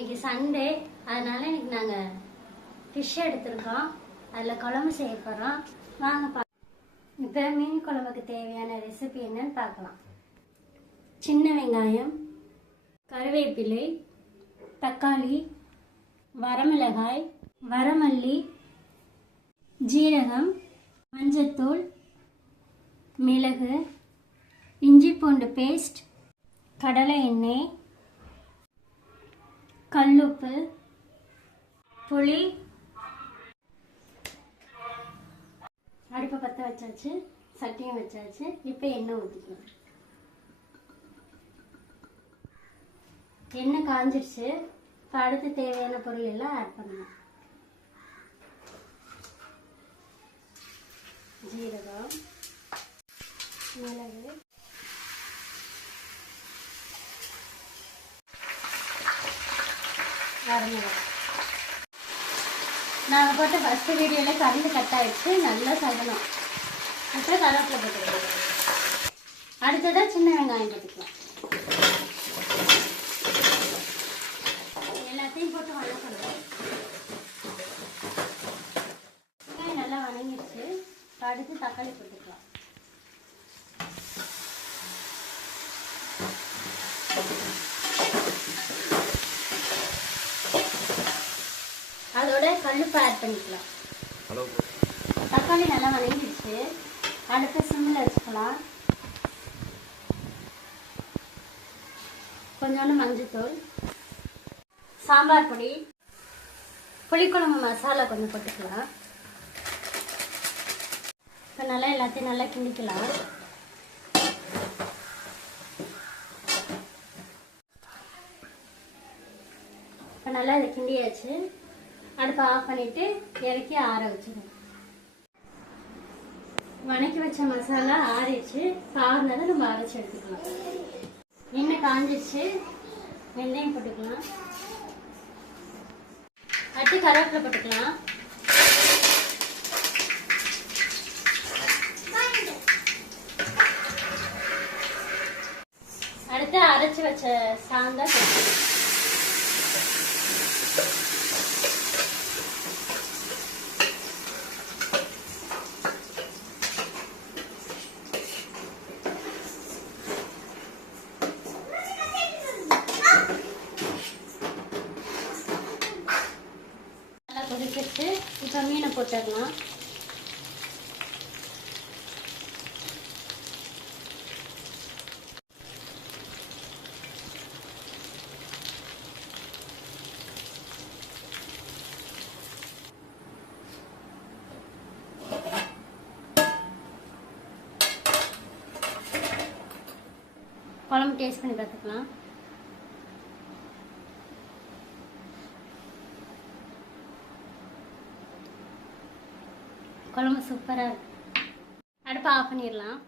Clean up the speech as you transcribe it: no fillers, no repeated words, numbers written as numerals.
இன்னைக்கு சண்டே, அதனால இன்னைக்கு நாங்கள் ஃபிஷ் எடுத்திருக்கோம். அதில் குழம்பு செய்ய போகிறோம். வாங்க இப்போ மீன் குழம்புக்கு தேவையான ரெசிபி என்னன்னு பார்க்கலாம். சின்ன வெங்காயம், கருவேப்பிலை, தக்காளி, வரமிளகாய், வரமல்லி, ஜீரகம், மஞ்சத்தூள், மிளகு, இஞ்சி பூண்டு பேஸ்ட், கடலை எண்ணெய், கல்லுப்பு, புளி. அடுப்பை பற்ற வச்சாச்சு, சட்டியும் வச்சாச்சு. இப்போ எண்ணெய் ஊற்றிக்கலாம். எண்ணெய் காஞ்சிடுச்சு. இப்போ அடுத்து தேவையான பொருள் எல்லாம் ஆட் பண்ணலாம். ஜீரகம், மிளகு, வரமிளகாய். நாங்கள் போட்ட ஃபஸ்ட்டு வீடியோவில் கரண்டு கட் ஆகிடுச்சு. நல்லா சகணும். அப்புறம் கருவேப்பிலை போட்டுக்கலாம். அடுத்ததாக சின்ன வெங்காயம் போட்டுக்கலாம். எல்லாத்தையும் போட்டு வதக்கணும். வெங்காயம் நல்லா வதங்கிடுச்சு. அடுத்து தக்காளி போட்டுக்கலாம். அதோட கல்லுப்பு ஆட் பண்ணிக்கலாம். தக்காளி நல்லா வதங்கிடுச்சு. அடுத்து சிம்மில் வச்சுக்கலாம். கொஞ்சோண்டு மஞ்சத்தூள், சாம்பார் பொடி, புளிக்குழம்பு மசாலா கொஞ்சம் போட்டுக்கலாம். இப்போ நல்லா எல்லாத்தையும் நல்லா கிண்டிக்கலாம். இப்போ நல்லா இதை கிண்டியாச்சு. அடுப்பை ஆஃப் பண்ணிவிட்டு இறக்கி ஆற வச்சுருவோம். வணக்கி வச்ச மசாலா ஆறிடுச்சு. ஆறுனதை நம்ம அரைச்சி எடுத்துக்கலாம். எண்ணெய் காஞ்சிடுச்சு. வெந்தயம் போட்டுக்கலாம். அடுத்து கருவேப்பிலை போட்டுக்கலாம். அடுத்து அரைச்சி வச்ச சாம்பார் போட்டுக்கலாம். கொதிக்கிட்டு இப்போ மீனை போட்டுடலாம். குழம்பு டேஸ்ட் பண்ணி பார்த்துக்கலாம். குழம்பு சூப்பராக இருக்கு. அடுப்பை ஆஃப் பண்ணிடலாம்.